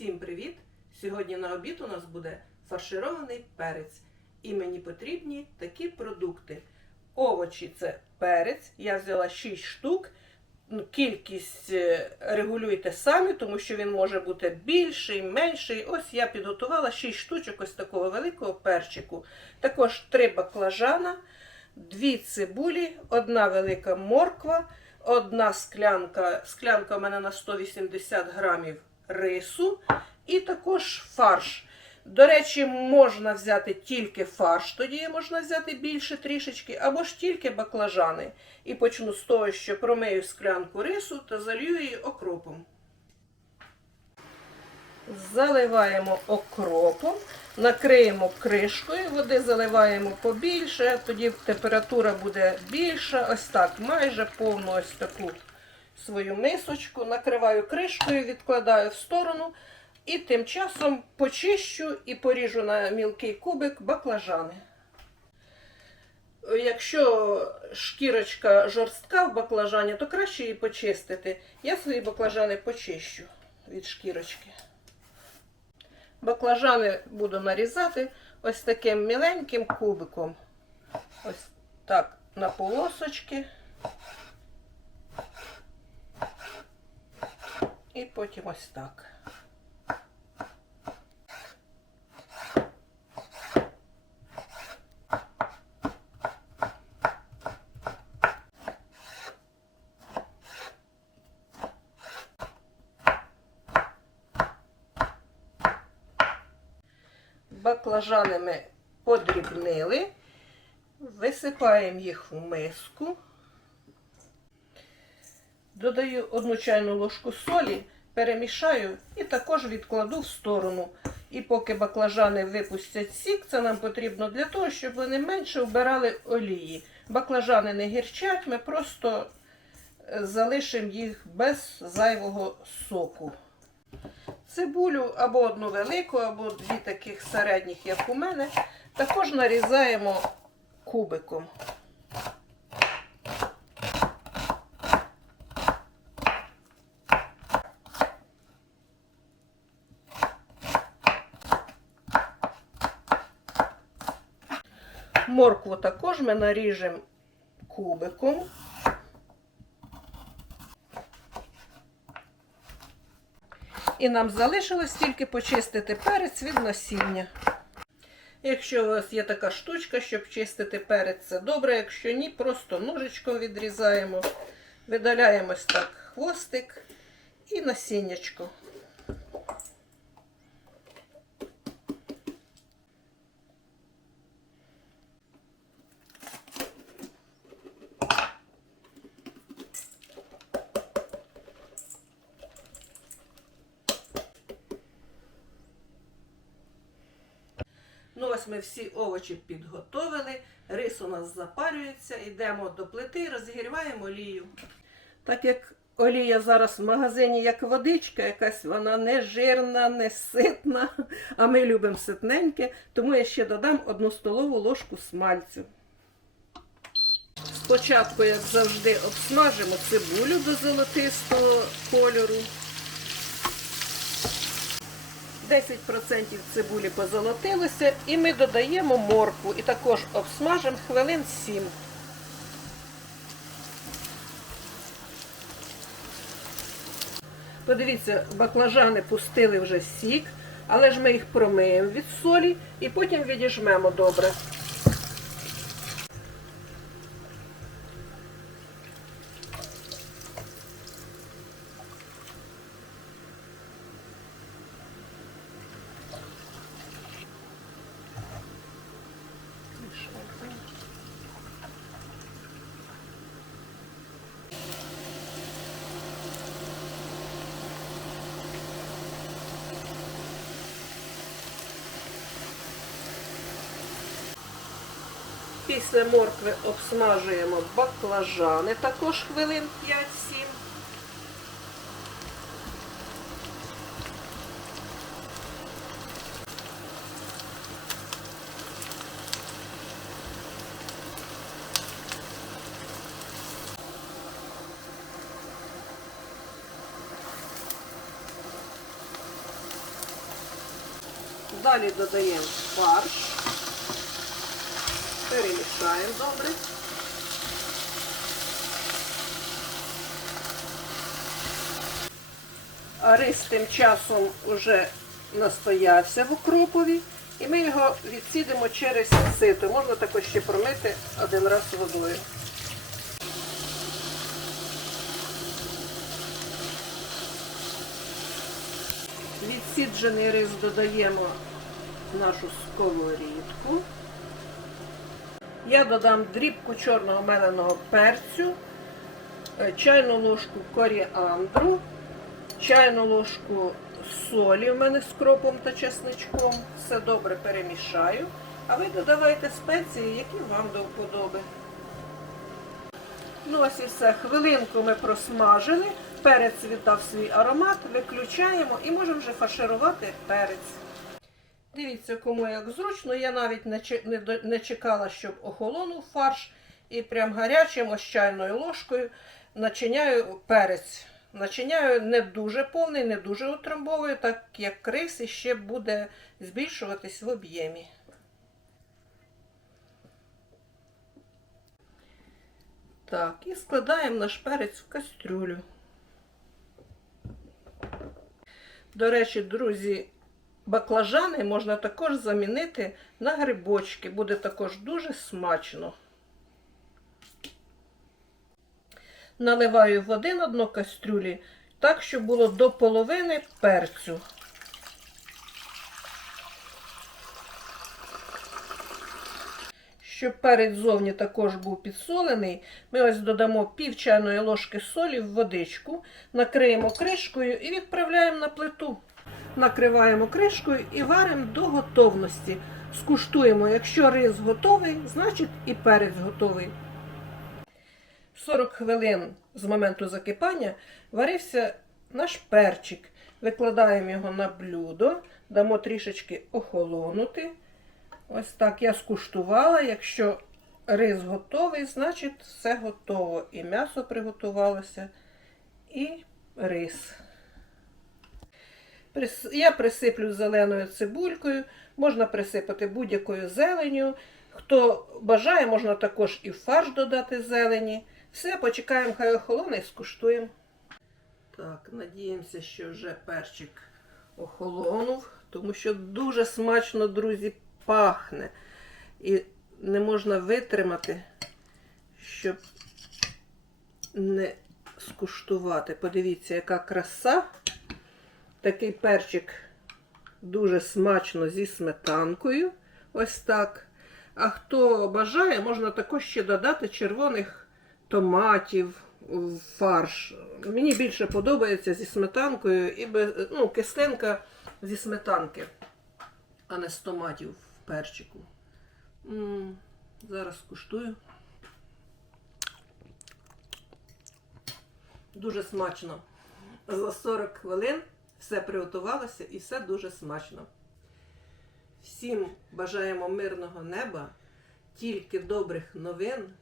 Всім привіт! Сьогодні на обід у нас буде фарширований перець. І мені потрібні такі продукти. Овочі це перець. Я взяла 6 штук. Ну, Кількість е, регулюйте самі, тому що він може бути більший, менший. Ось я підготувала 6 штучок ось такого великого перчику. Також 3 баклажана, 2 цибулі, одна велика морква, одна склянка. Склянка у мене на 180 грамів рису і також фарш. До речі, можна взяти тільки фарш, тоді можна взяти більше трішечки, або ж тільки баклажани. І почну з того, що промию склянку рису та залью її окропом. Заливаємо окропом, накриємо кришкою, води заливаємо побільше, тоді температура буде більша. Ось так, майже повну ось таку свою мисочку, накриваю кришкою, відкладаю в сторону. І тим часом почищу і поріжу на мілкий кубик баклажани. Якщо шкірочка жорстка в баклажані, то краще її почистити. Я свої баклажани почищу від шкірочки. Баклажани буду нарізати ось таким міленьким кубиком. Ось так на полосочки. І потім ось так. Баклажани ми подрібнили, висипаємо їх в миску. Додаю одну чайну ложку солі, перемішаю і також відкладу в сторону. І поки баклажани випустять сік, це нам потрібно для того, щоб вони менше вбирали олії. Баклажани не гірчать, ми просто залишимо їх без зайвого соку. Цибулю або одну велику, або дві таких середніх, як у мене, також нарізаємо кубиком. Моркву також ми наріжемо кубиком. І нам залишилось тільки почистити перець від насіння. Якщо у вас є така штучка, щоб чистити перець, це добре. Якщо ні, просто ножичком відрізаємо, видаляємо ось так хвостик і насіннячко. Ось ми всі овочі підготовили. Рис у нас запарюється, йдемо до плити, розігріваємо олію. Так як олія зараз в магазині як водичка, якась вона не жирна, не ситна, а ми любимо ситненьке, тому я ще додам одну столову ложку смальцю. Спочатку, як завжди, обсмажимо цибулю до золотистого кольору. 10% цибулі позолотилося і ми додаємо моркву і також обсмажимо хвилин 7. Подивіться, баклажани пустили вже сік, але ж ми їх промиємо від солі і потім відіжмемо добре. Після моркви обсмажуємо баклажани також хвилин 5-7. Далі додаємо фарш. Перемішаємо добре. Рис тим часом вже настоявся в укропові. І ми його відсідимо через сито. Можна також ще промити один раз водою. Відсіджений рис додаємо в нашу сковорідку. Я додам дрібку чорного меленого перцю, е, чайну ложку коріандру, чайну ложку солі в мене з кропом та чесничком. Все добре перемішаю. А ви додавайте спеції, які вам до вподоби. Ну ось і все. Хвилинку ми просмажили. Перець віддав свій аромат, виключаємо і можемо вже фарширувати перець. Дивіться, кому як зручно. Я навіть не, чекала, щоб охолонув фарш. І прям гарячим ось чайною ложкою начиняю перець. Начиняю не дуже повний, не дуже утрамбовую, так як рис іще буде збільшуватись в об'ємі. Так, і складаємо наш перець в кастрюлю. До речі, друзі, баклажани можна також замінити на грибочки. Буде також дуже смачно. Наливаю води на дно кастрюлі так, щоб було до половини перцю. Щоб перець зовні також був підсолений, ми ось додамо пів чайної ложки солі в водичку, накриємо кришкою і відправляємо на плиту. Накриваємо кришкою і варимо до готовності. Скуштуємо, якщо рис готовий, значить і перець готовий. 40 хвилин з моменту закипання варився наш перчик. Викладаємо його на блюдо, дамо трішечки охолонути. Ось так я скуштувала. Якщо рис готовий, значить все готово. І м'ясо приготувалося, і рис. Я присиплю зеленою цибулькою, можна присипати будь-якою зеленю. Хто бажає, можна також і фарш додати зелені. Все, почекаємо, хай охолоне і скуштуємо. Так, надіємося, що вже перчик охолонув, тому що дуже смачно, друзі, пахне. І не можна витримати, щоб не скуштувати. Подивіться, яка краса. Такий перчик дуже смачно зі сметанкою. Ось так. А хто бажає, можна також ще додати червоних томатів в фарш. Мені більше подобається зі сметанкою і без, ну, кислинка зі сметанки, а не з томатів в перчику. м зараз скуштую. Дуже смачно. За 40 хвилин все приготувалося і все дуже смачно. Всім бажаємо мирного неба, тільки добрих новин.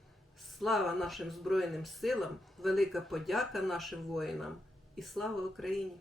Слава нашим Збройним силам, велика подяка нашим воїнам і слава Україні!